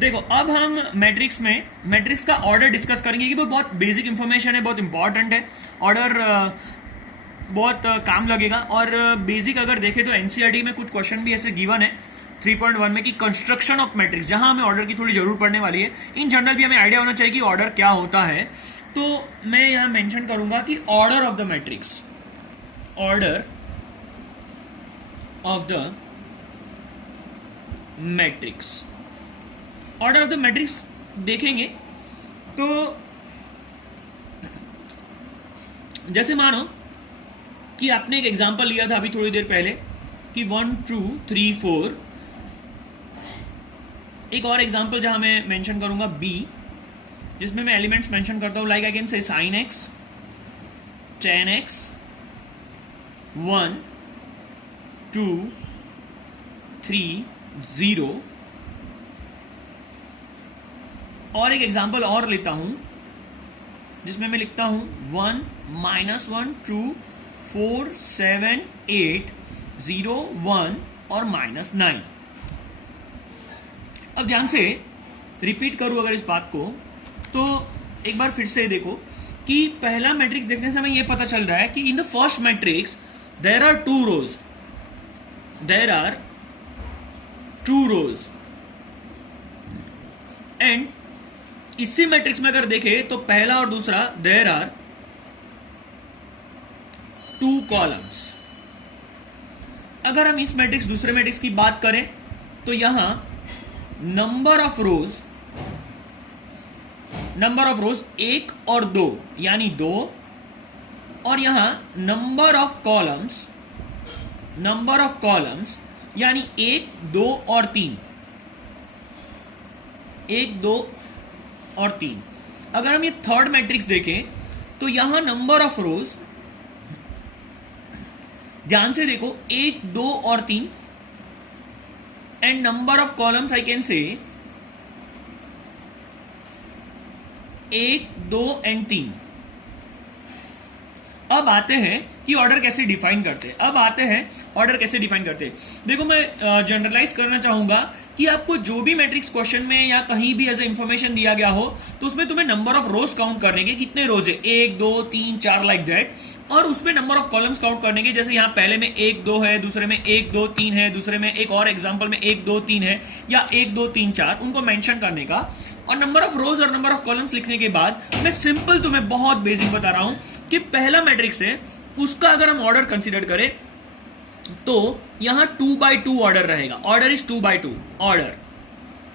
देखो अब हम मैट्रिक्स का ऑर्डर डिस्कस करेंगे कि वो बहुत बेसिक इंफॉर्मेशन है, बहुत इंपॉर्टेंट है। ऑर्डर बहुत काम लगेगा। और बेसिक अगर देखें तो एनसीईआरटी में कुछ क्वेश्चन भी ऐसे गिवन है 3.1 में कि कंस्ट्रक्शन ऑफ मैट्रिक्स, जहां हमें ऑर्डर की थोड़ी जरूरत पड़ने वाली है। इन जनरल भी हमें आइडिया होना चाहिए कि ऑर्डर क्या होता है। तो मैं यहां मेंशन करूंगा कि order of the matrix, order of the matrix, order of the matrix देखेंगे तो जैसे मानो कि आपने एक एग्जांपल लिया था अभी थोड़ी देर पहले कि 1 2 3 4। एक और एग्जांपल जहां मैं मेंशन करूंगा बी, जिसमें मैं एलिमेंट्स मेंशन करता हूं like I can say sin x, tan x, 1 2 3 0। और एक एग्जांपल और लेता हूं जिसमें मैं लिखता हूं 1 -1 2 4 7 8 0 1 और -9। अब ध्यान से रिपीट करूं अगर इस बात को, तो एक बार फिर से देखो कि पहला मैट्रिक्स देखने से हमें यह पता चल रहा है कि in the first matrix there are 2 rows, there are 2 rows. And इसी मैट्रिक्स में अगर देखें तो पहला और दूसरा देयर आर 2 कॉलम्स। अगर हम इस मैट्रिक्स दूसरे मैट्रिक्स की बात करें तो यहां नंबर ऑफ रोज 1 और 2 यानी 2, और यहां नंबर ऑफ कॉलम्स यानी 1 2 और 3, 1 2 और 3। अगर हम ये थर्ड मैट्रिक्स देखें तो यहां नंबर ऑफ रोज, ध्यान से देखो, 1 2 और 3, and number of columns I can say 1 2 and 3। अब आते हैं कि ऑर्डर कैसे डिफाइन करते हैं। देखो मैं जनरलाइज करना चाहूंगा कि आपको जो भी मैट्रिक्स क्वेश्चन में या कहीं भी ऐसा इंफॉर्मेशन दिया गया हो तो उसमें तुम्हें नंबर ऑफ रोज काउंट करने के, कितने रोज है, 1 2 3 4 लाइक दैट, और उसमें नंबर ऑफ कॉलम्स काउंट करने के। जैसे यहां पहले में 1 2 है, दूसरे में 1 2 3 है, दूसरे में एक और एग्जांपल में 1 2 3 है, या 1 2 3 4, उनको मेंशन करने का। और नंबर ऑफ रोज और नंबर ऑफ कॉलम्स लिखने के बाद मैं सिंपल तुम्हें बहुत बेसिक बता रहा हूं कि पहला मैट्रिक्स है उसका अगर हम ऑर्डर कंसीडर करें तो यहां 2 by 2 ऑर्डर रहेगा। Order is 2 by 2। Order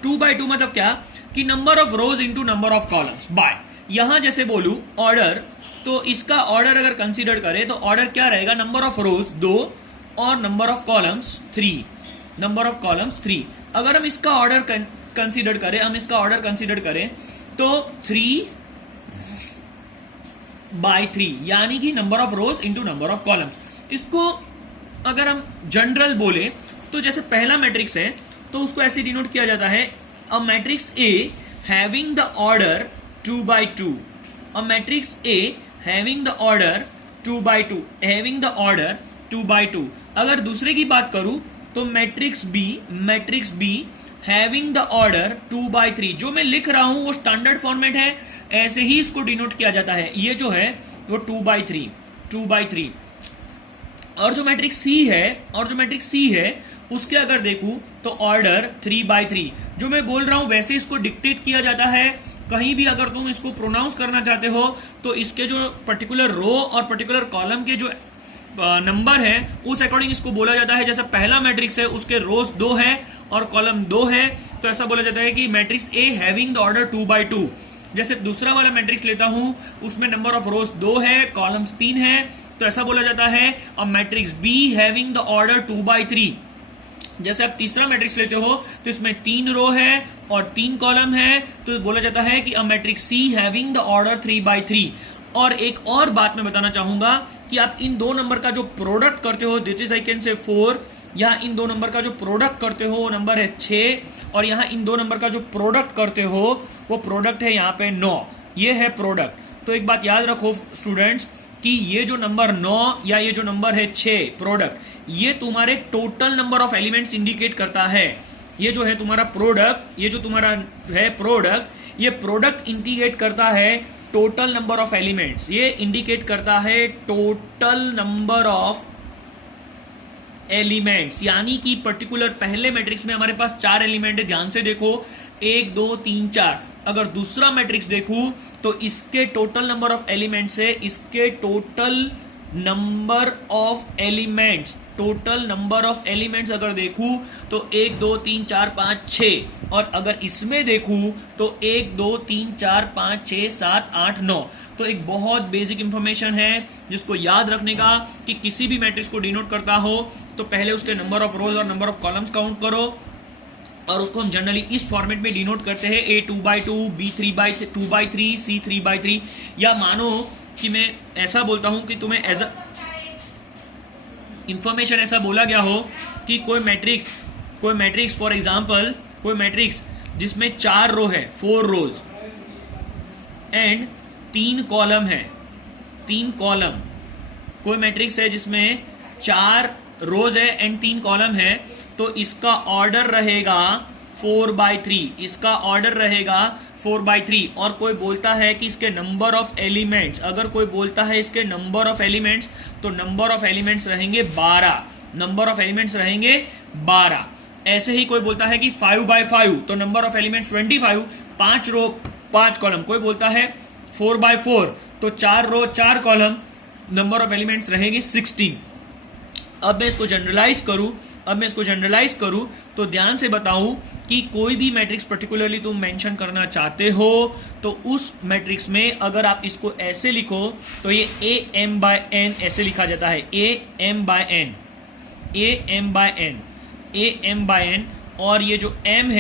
2 by 2 मतलब क्या कि number of rows into number of columns by, यहां जैसे बोलू ऑर्डर, तो इसका ऑर्डर अगर कंसीडर करें तो ऑर्डर क्या रहेगा, नंबर ऑफ रोज 2 और number of columns 3, number of columns 3। अगर हम इसका ऑर्डर कंसीडर करें तो 3 by 3 यानी कि number of rows into number of columns. इसको अगर हम जनरल बोले तो जैसे पहला मैट्रिक्स है तो उसको ऐसे डिनोट किया जाता है, a matrix A having the order 2 by 2, a matrix A having the order 2 by 2, having the order 2 by 2। अगर दूसरे की बात करूं तो matrix be having the order 2 by 3। जो मैं लिख रहा हूं वो स्टैंडर्ड फॉर्मेट है, ऐसे ही इसको डिनोट किया जाता है। ये जो है वो 2 by 3। और जो मैट्रिक्स सी है उसके अगर देखूं तो ऑर्डर 3 by 3। जो मैं बोल रहा हूं वैसे इसको डिक्टेट किया जाता है। कहीं भी अगर तुम इसको प्रोनाउंस करना चाहते हो तो इसके जो पर्टिकुलर रो और पर्टिकुलर कॉलम के जो नंबर है उस अकॉर्डिंग इसको बोला जाता है। जैसा पहला मैट्रिक्स है उसके रोज 2 है और कॉलम 2 है, तो ऐसा बोला जाता है कि matrix A having the order 2 by 2। जैसे दूसरा वाला मैट्रिक्स लेता हूं उसमें नंबर ऑफ रोज 2 है, कॉलम्स 3 है, तो ऐसा बोला जाता है a matrix be having the order 2 by 3। जैसे आप तीसरा मैट्रिक्स लेते हो तो इसमें 3 रो है और 3 कॉलम है, तो बोला जाता है कि a matrix C having the order 3 by 3। और एक और बात मैं बताना चाहूंगा कि आप इन दो नंबर का जो प्रोडक्ट करते हो, this is I can say 4, यहां इन दो नंबर का जो प्रोडक्ट करते हो वो नंबर है 6, और यहां इन दो नंबर का जो प्रोडक्ट करते हो वो प्रोडक्ट है यहां पे 9। ये है प्रोडक्ट। तो एक बात याद रखो स्टूडेंट्स कि ये जो नंबर 9 या ये जो नंबर है 6 प्रोडक्ट, ये तुम्हारे total number of elements indicate करता है। ये जो है तुम्हारा प्रोडक्ट, ये जो तुम्हारा है प्रोडक्ट, ये प्रोडक्ट इंडिकेट करता है टोटल नंबर ऑफ एलिमेंट्स, ये इंडिकेट करता है टोटल नंबर ऑफ एलिमेंट्स, यानी कि पर्टिकुलर पहले मैट्रिक्स में हमारे पास 4 एलिमेंट है, ध्यान से देखो 1 2 3 4। अगर दूसरा मैट्रिक्स देखूं तो इसके टोटल नंबर ऑफ एलिमेंट्स है, इसके total number of elements, total number of elements अगर देखूं तो 1 2 3 4 5 6, और अगर इसमें देखूं तो 1 2 3 4 5 6 7 8 9। तो एक बहुत बेसिक इंफॉर्मेशन है जिसको याद रखने का कि किसी भी मैट्रिक्स को डिनोट करता हो तो पहले उसके नंबर ऑफ रोज और नंबर ऑफ कॉलम्स काउंट करो, और उसको हम जनरली इस फॉर्मेट में डिनोट करते हैं A 2/2, B 3/2/3, C 3/3। या मानो कि मैं ऐसा बोलता हूं कि तुम्हें एज अ इंफॉर्मेशन ऐसा बोला गया हो कि कोई मैट्रिक्स फॉर एग्जांपल कोई मैट्रिक्स जिसमें 4 रो है, 4 रोज एंड 3 कॉलम है, 3 कॉलम, कोई मैट्रिक्स है जिसमें 4 रोज है एंड 3 कॉलम है, तो इसका ऑर्डर रहेगा 4/3, इसका ऑर्डर रहेगा 4/3। और कोई बोलता है कि इसके नंबर ऑफ एलिमेंट्स, अगर कोई बोलता है इसके नंबर ऑफ एलिमेंट्स, तो नंबर ऑफ एलिमेंट्स रहेंगे 12, नंबर ऑफ एलिमेंट्स रहेंगे 12। ऐसे ही कोई बोलता है कि 5/5, तो number of elements 25, 5 row 5 column. कोई बोलता है 4/4, तो 4 row 4 column, number of elements रहेंगे 16। अब मैं इसको जनरलाइज करूं तो ध्यान से बताऊं कि कोई भी मैट्रिक्स पर्टिकुलरली तुम मेंशन करना चाहते हो तो उस मैट्रिक्स में अगर आप इसको ऐसे लिखो तो ये AM/n ऐसे लिखा जाता है, AM/n, और ये जो m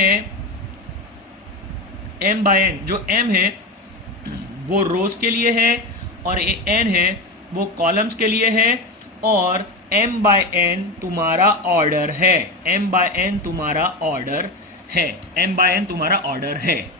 है वो रोज के लिए है, और ये n है वो कॉलम्स के लिए है, और m/n तुम्हारा ऑर्डर है, m/n तुम्हारा ऑर्डर है।